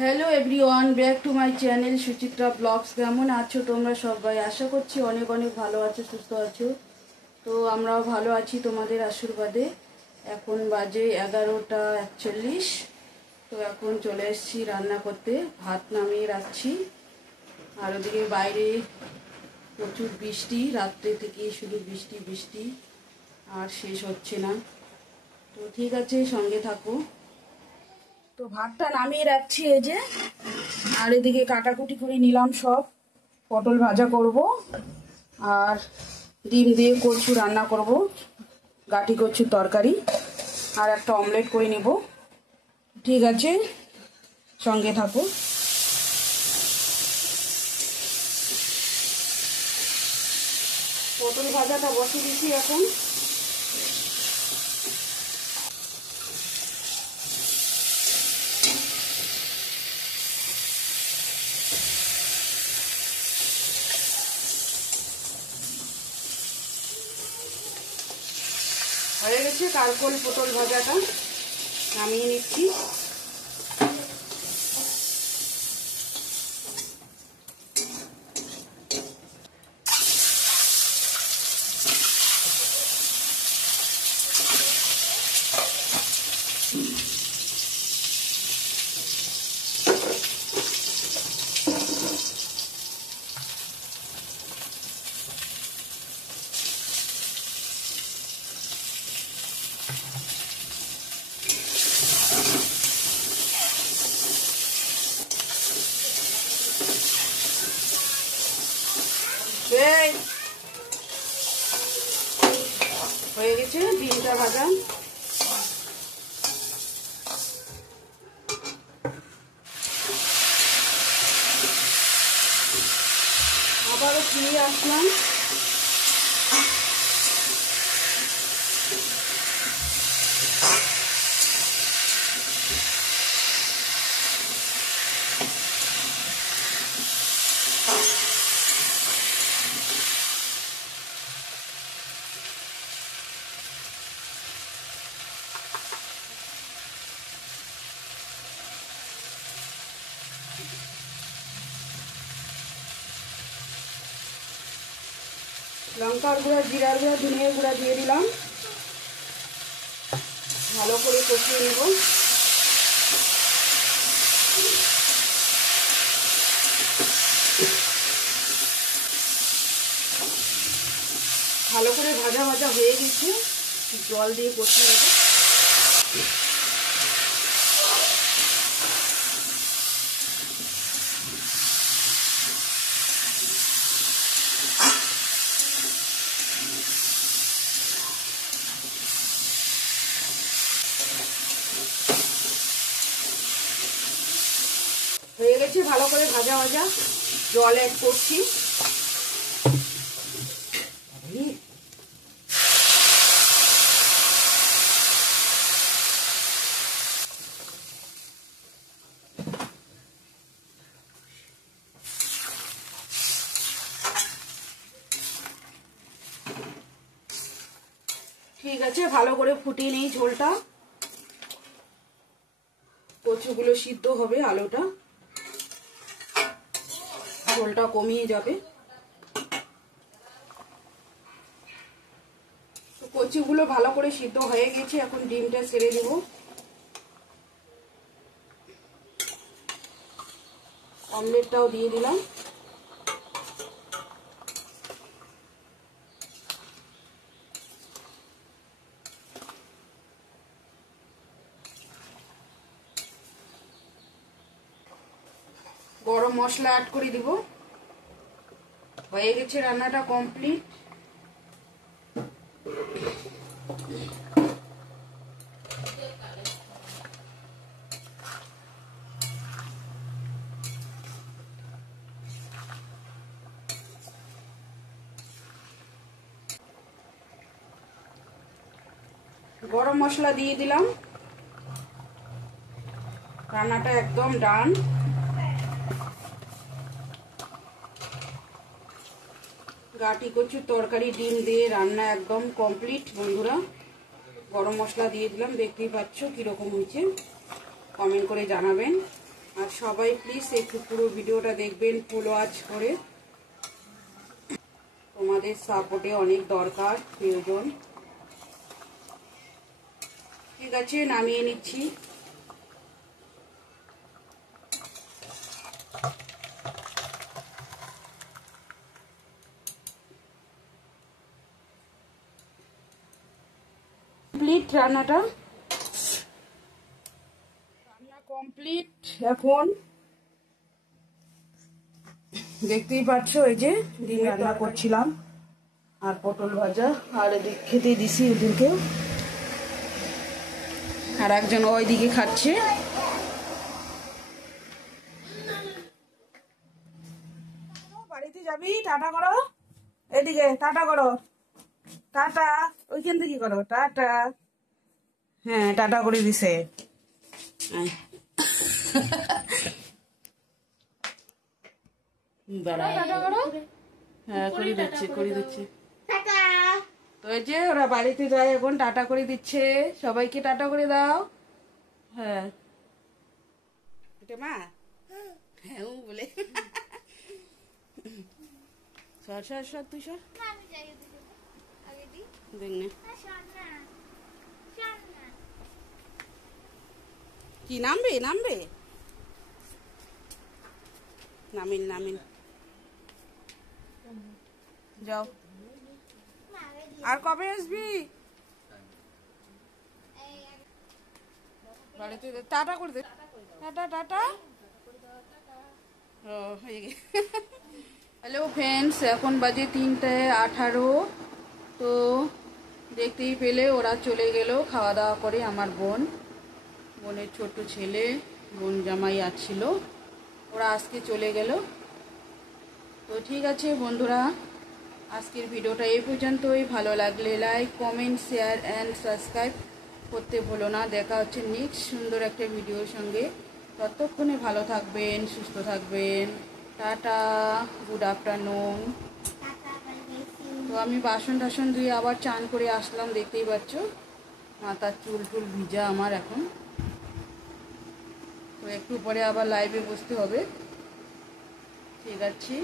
Hello everyone, back to my channel Suchitra blogs. কেমন আছো তোমরা সবাই? আশা করছি অনেক অনেক ভালো আছো, সুস্থ আছো। তো আমরাও ভালো আছি তোমাদের আশীর্বাদে। এখন বাজে 11টা 41। তো এখন চলে এসেছি রান্না করতে, ভাত নামিয়ে রাখছি। আর ওদিকে বাইরে প্রচুর বৃষ্টি, রাত্রে থেকে শুধু বৃষ্টি বৃষ্টি, আর শেষ হচ্ছে না। তো ঠিক আছে, সঙ্গে থাকো। তো ভাতটা নামিয়ে রাখছি এই যে, আর এদিকে কাটাকুটি করে নিলাম সব। পটল ভাজা করব, আর ডিম দিয়ে কচু রান্না করব, গাটি কচুর তরকারি, আর একটা অমলেট করে নেব। ঠিক আছে, সঙ্গে থাকো। পটল ভাজাটা বসিয়ে দিচ্ছি এখন। হয়ে গেছে কারকল পটল ভাজাটা, নামিয়ে নিচ্ছি। হয়ে গেছে ডিমটা ভাজা। আবারও ফিরে আসলাম। লঙ্কার গুঁড়া, জিরার গুঁড়া, ধনিয়ার গুঁড়া দিয়ে দিলাম। ভালো করে কষিয়ে নেব। ভালো করে ভাজা ভাজা হয়ে গেছে, জল দিয়ে কষিয়ে নেব। হয়ে গেছে ভালো করে ভাজা ভাজা, জল অ্যাড করছি। ঠিক আছে, ভালো করে ফুটিয়ে নিই ঝোলটা। কচুগুলো সিদ্ধ হবে, আলুটা, ঝোলটা কমিয়ে যাবে। কচুগুলো ভালো করে সিদ্ধ হয়ে গেছে, এখন ডিমটা ছেড়ে দেব। অমলেটটাও দিয়ে দিলাম। গরম মশলা অ্যাড করে দিব। হয়ে গেছে রান্নাটা কমপ্লিট। গরম মশলা দিয়ে দিলাম। রান্নাটা একদম ডান। গাটি কচুর তরকারি ডিম দিয়ে রান্না একদম কমপ্লিট বন্ধুরা। গরম মশলা দিয়ে দিলাম, দেখতেই পাচ্ছ কিরকম হয়েছে, কমেন্ট করে জানাবেন। আর সবাই প্লিজ একটু পুরো ভিডিওটা দেখবেন ফুল ওয়াচ করে। তোমাদের সাপোর্টে অনেক দরকার, প্রয়োজন। ঠিক আছে, নামিয়ে নিচ্ছি। কমপ্লিট রান্নাটা, রান্না কমপ্লিট। এখন দেখতেই পাচ্ছ এই যে ডিম রান্না করছিলাম আর পটল ভাজা, আর এদিক খেতে দিছি ওদেরকেও, আর একজন ওইদিকে খাচ্ছে। বাড়িতে যাবি? টাটা করো, এদিকে টাটা করো, টাটা, ওইখান থেকে করো টাটা। হ্যাঁ, টাটা করে দিছে। হ্যাঁ, করে দিচ্ছে, করে দিচ্ছে। তো এই যে ওরা বাড়িতে যায় এখন, টাটা করে দিচ্ছে। সবাইকে টাটা করে দাও। হ্যাঁ, এটা মা, হ্যাঁ ও বলে সর সর সর, তুই সর, দেখ না কি নামবে, নামবে, নামিল নামিল, যাও। আর কবে আসবি বাড়িতে? টাটা করে দে, টাটা টাটা। ও হয়ে গে। হ্যালো ফ্রেন্ডস, এখন বাজে 3:18। তো দেখতেই পেলে ওরা চলে গেল খাওয়া দাওয়া করে। আমার বোনের ছোট ছেলে, বোন জামাই আসছিল, ওরা আজকে চলে গেল। তো ঠিক আছে বন্ধুরা, আজকের ভিডিওটা এই পর্যন্তই। ভালো লাগলে like, comment, share and subscribe করতে ভুলো না। দেখা হচ্ছে নেক্সট সুন্দর একটা ভিডিওর সঙ্গে। ততক্ষণে ভালো থাকবেন, সুস্থ থাকবেন। Tata, good afternoon. তো আমি বাসন টাসন ধুয়ে আবার চান করে আসলাম, দেখতেই পাচ্ছ মাথার চুল টুল ভিজা আমার এখন। তো একটু পরে আবার লাইভে বসতে হবে। ঠিক আছে।